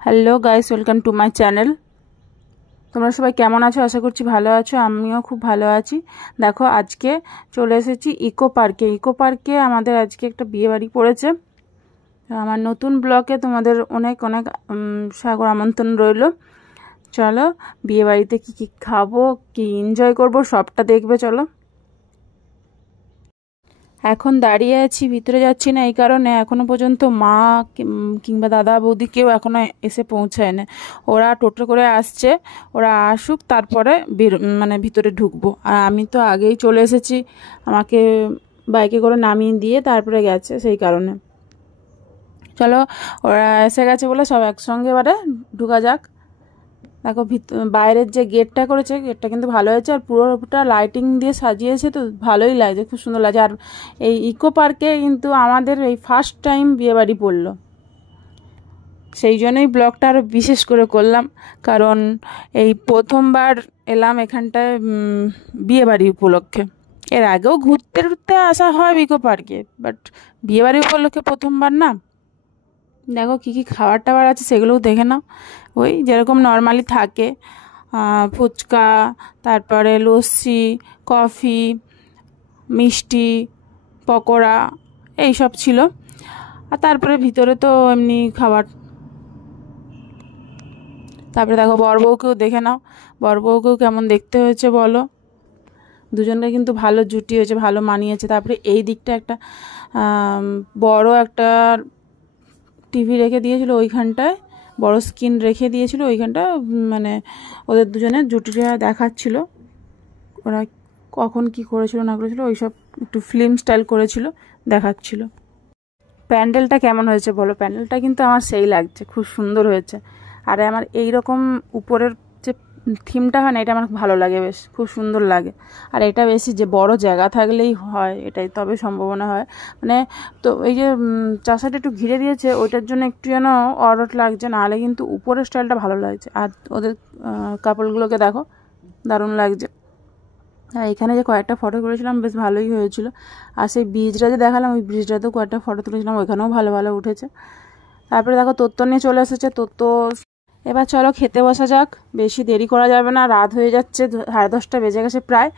Hello guys, welcome to my channel. তোমরা সবাই কেমন আছো? আশা করছি ভালো আছো। আমিও খুব ভালো আছি। দেখো, আজকে চলে এসেছি ইকো পার্কে। আমাদের আজকে একটা বিয়ে বাড়ি পড়েছে। আমার নতুন ব্লগে তোমাদের অনেক অনেক সাগর আমন্ত্রণ রইল। চলো, বিয়ে বাড়িতে কী কী খাবো, কী এনজয় করবো, সবটা দেখবে। চলো। এখন দাঁড়িয়ে আছি, ভিতরে যাচ্ছি না এই কারণে এখনো পর্যন্ত মা কিংবা দাদা বৌদি কেউ এখনো এসে পৌঁছায় না। ওরা টোটো করে আসছে, ওরা আসুক তারপরে মানে ভিতরে ঢুকবো। আর আমি তো আগেই চলে এসেছি, আমাকে বাইকে করে নামিয়ে দিয়ে তারপরে গেছে, সেই কারণে। চলো, ওরা এসে গেছে বলে সব একসঙ্গে এবারে ঢুকা যাক। দেখো, বাইরের যে গেটটা করেছে, গেটটা কিন্তু ভালো হয়েছে, আর পুরোটা লাইটিং দিয়ে সাজিয়েছে, তো ভালোই লাগছে, খুব সুন্দর লাগছে। আর এই ইকো পার্কে কিন্তু আমাদের এই ফার্স্ট টাইম বিয়েবাড়ি পড়লো, সেই জন্যই ব্লগটা আরও বিশেষ করে করলাম, কারণ এই প্রথমবার এলাম এখানটায় বিয়েবাড়ি উপলক্ষে। এর আগেও ঘুরতে ঘুরতে আসা হয় ইকো পার্কে, বাট বিয়েবাড়ি উপলক্ষে প্রথমবার না। দেখো কী কী খাবার টাবার আছে সেগুলোও দেখে নাও। ওই যেরকম নর্মালি থাকে, ফুচকা, তারপরে লস্যি, কফি, মিষ্টি, পকোড়া, এই সব ছিল। আর তারপরে ভিতরে তো এমনি খাবার। তারপরে দেখো, বরবউকেও দেখে নাও, বরবউকেও কেমন দেখতে হয়েছে বলো। দুজনকে কিন্তু ভালো জুটি হয়েছে, ভালো মানিয়েছে। তারপরে এই দিকটা একটা বড় একটা টিভি রেখে দিয়েছিল ওইখানটায়, বড় স্ক্রিন রেখে দিয়েছিল ওইখানটা, মানে ওদের দুজনের জুটিটা দেখাচ্ছিল, ওরা কখন কি করেছিল না করেছিল ওইসব একটু ফিল্ম স্টাইল করেছিল, দেখাচ্ছিল। প্যান্ডেলটা কেমন হয়েছে বলো? প্যান্ডেলটা কিন্তু আমার সেই লাগছে, খুব সুন্দর হয়েছে। আর আমার এই রকম উপরের যে থিমটা হয় না, এটা আমার ভালো লাগে, বেশ খুব সুন্দর লাগে। আর এটা বেশি যে বড় জায়গা থাকলেই হয়, এটাই তবে সম্ভাবনা হয়। মানে তো এই যে চাষাটা একটু ঘিরে দিয়েছে, ওইটার জন্য একটু যেন অড লাগছে, নাহলে কিন্তু উপরের স্টাইলটা ভালো লাগছে। আর ওদের কাপড়গুলোকে দেখো, দারুণ লাগছে। আর এখানে যে কয়েকটা ফটো করেছিলাম, বেশ ভালোই হয়েছিল। আর সেই ব্রিজটা যে দেখালাম, ওই ব্রিজটাতেও কয়েকটা ফটো তুলেছিলাম, ওইখানেও ভালো ভালো উঠেছে। তারপরে দেখো, তোত্তর নিয়ে চলে এসেছে তোত্তর। এবার চলো খেতে বসা যাক, বেশি দেরি করা যাবে না, রাত হয়ে যাচ্ছে, 10:30 বেজে গেছে প্রায়।